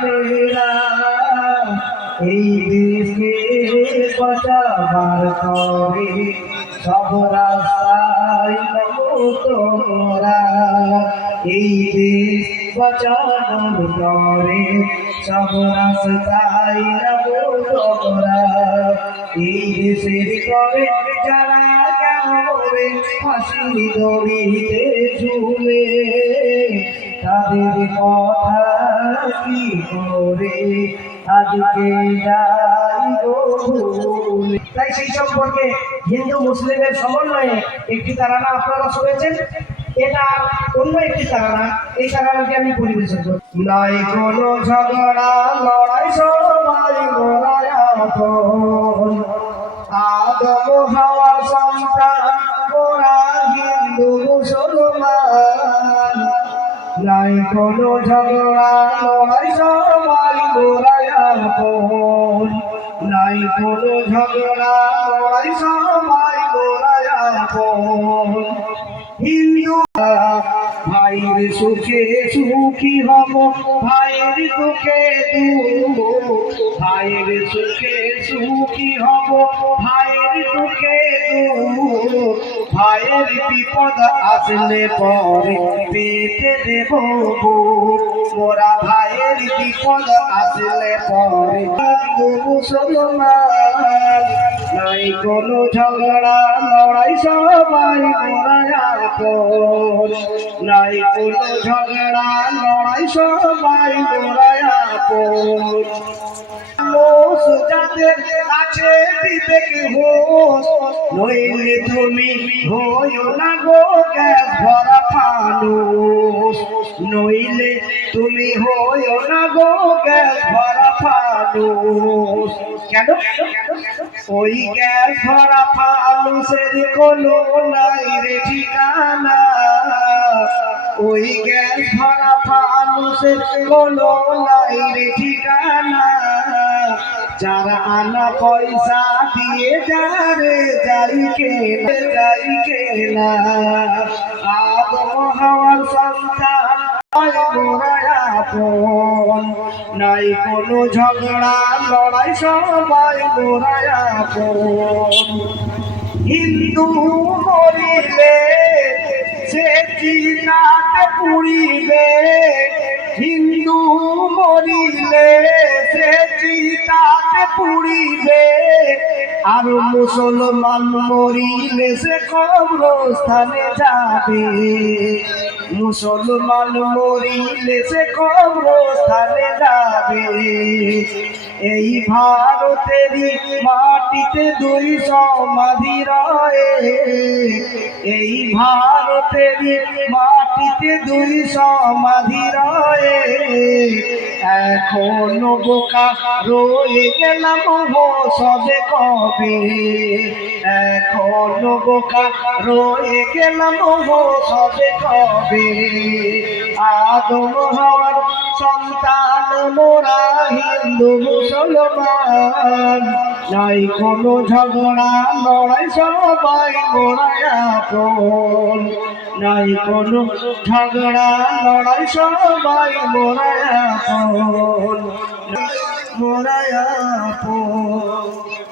মেরা এই দেশকে বাঁচাবার তরে সব রাস্তায় নামো তোমরা এই দেশ বাঁচানোর তরে সব রাস্তায় নামো তোমরা এই দেশের তরে যারা গেলে ফাঁসি দড়িতে ঝুলে তাদের কথা কি করে আজকে যাই গো ভুলে। তাই সেই সম্পর্কে হিন্দু মুসলিমের সমন্বয়ে একটি তারানা আপনারা শুনেছেন, এটা অন্য একটি তারানা, এই তারানাকে আমি পরিবেশন করি। নাই কোনো ঝগড়া লড়াই সবাই গোড়ায় আপন আদম হাওয়ার সন্তান ওরা হিন্দু মুসলমান নাই কোনো ঝগড়া লড়াই সবাই গোড়ায় আপন নাই কোনো ঝগড়া লড়াই সবাই গোড়ায় আপন হিন্দু ভাইয়ের সুখে সুখী হব ভাইয়ের দুঃখে দুঃখ ভাইয়ের সুখে সুখী হব ভাইয়ের দুঃখে দুঃখ ভাইয়ের বিপদ আসলে পরে পেতে দেব মোরা ভাইয়ের বিপদ আসলে পরে হিন্দু মুসলমান নাই কোনো ঝগড়া লড়াই সবাই গোড়ায় আপন নাই কোনো ঝগড়া লড়াই সবাই গোড়ায় আপন যাদের আছে বিবেক হোস নইলে তুমি হইও না গো গ্যাস ভরা ফানুস নইলে তুমি হইও না গো গ্যাস ভরা ফানুস কেন ওই গ্যাস ভরা ফানুসের কোনো নাই রে ঠিকানা ওই গ্যাস ভরা ফানুসের কোনো নাই রে ঠিকানা যারা আনা পয়সা দিয়ে যারে যাই কেনা আদম হাওয়ার সন্তান গোড়ায় আপন নাই কোনো ঝগড়া লড়াই সবাই গোড়ায় আপন হিন্দু মরিলে সে চিতাতে পুড়িবে হিন্দু মরিলে সে চিতাতে পুড়িবে আর মুসলমান মরিলে সে কবরস্থানে যাবে মুসলমান মরিলে সে কবরস্থানে যাবে এই ভারতেরই মাটিতে দুই সমাধি রয়ে এই ভারতেরই মাটিতে দুই সমাধি রয়ে এখনো বোকা রয়ে গেলাম সবে কবে এখনো বোকা রয়ে গেলাম সবে কবে আদম হওয়ার সন্তান মোরা হিন্দু মুসলমান নাই কোনো ঝগড়া লড়াই সবাই গোড়ায় আপন নাই কোনো ঝগড়া লড়াই সবাই গোড়ায় আপন গোড়ায় আপন।